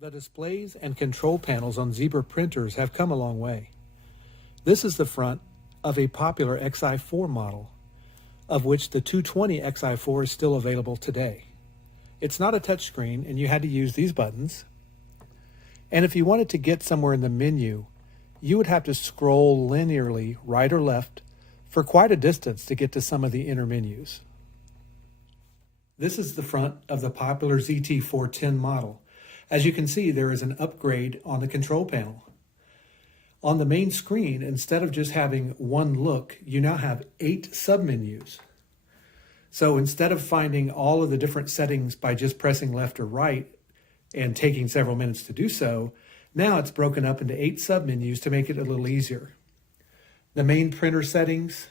The displays and control panels on Zebra printers have come a long way. This is the front of a popular Xi4 model, of which the 220 Xi4 is still available today. It's not a touchscreen and you had to use these buttons. And if you wanted to get somewhere in the menu, you would have to scroll linearly right or left for quite a distance to get to some of the inner menus. This is the front of the popular ZT410 model. As you can see, there is an upgrade on the control panel. On the main screen, instead of just having one look, you now have 8 submenus. So instead of finding all of the different settings by just pressing left or right and taking several minutes to do so, now it's broken up into 8 submenus to make it a little easier. The main printer settings,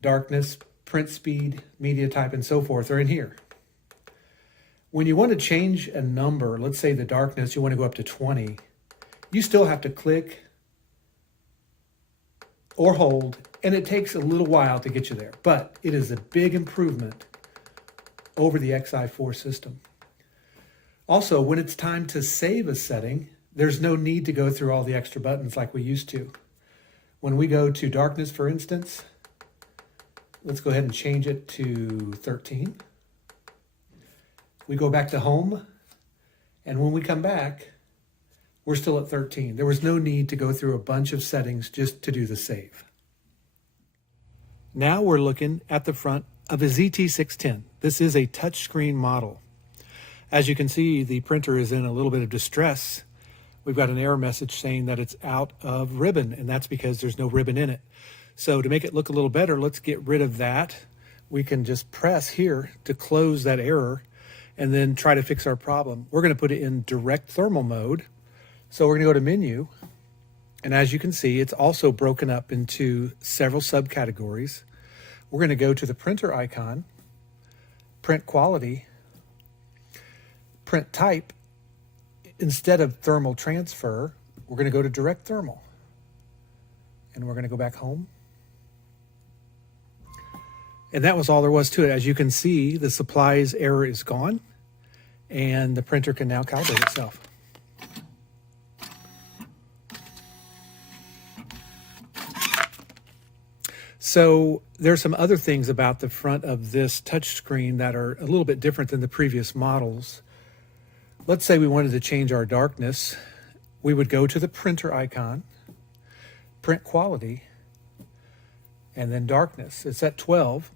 darkness, print speed, media type, and so forth are in here. When you want to change a number, let's say the darkness, you want to go up to 20, you still have to click or hold, and it takes a little while to get you there, but it is a big improvement over the Xi4 system. Also, when it's time to save a setting, there's no need to go through all the extra buttons like we used to. When we go to darkness, for instance, let's go ahead and change it to 13. We go back to home, and when we come back, we're still at 13. There was no need to go through a bunch of settings just to do the save. Now we're looking at the front of a ZT610. This is a touchscreen model. As you can see, the printer is in a little bit of distress. We've got an error message saying that it's out of ribbon, and that's because there's no ribbon in it. So to make it look a little better, let's get rid of that. We can just press here to close that error and then try to fix our problem. We're going to put it in direct thermal mode. So we're going to go to menu. And as you can see, it's also broken up into several subcategories. We're going to go to the printer icon, print quality, print type. Instead of thermal transfer, we're going to go to direct thermal. And we're going to go back home. And that was all there was to it. As you can see, the supplies error is gone, and the printer can now calibrate itself. So there's some other things about the front of this touchscreen that are a little bit different than the previous models. Let's say we wanted to change our darkness. We would go to the printer icon, print quality, and then darkness. It's at 12.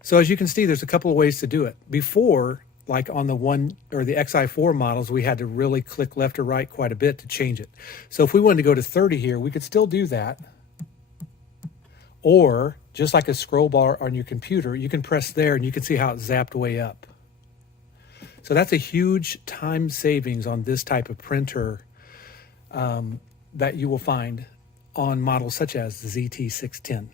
So as you can see, there's a couple of ways to do it. Before, like on the one or the Xi4 models, we had to really click left or right quite a bit to change it. So if we wanted to go to 30 here, we could still do that. Or just like a scroll bar on your computer, you can press there and you can see how it zapped way up. So that's a huge time savings on this type of printer that you will find on models such as the ZT610.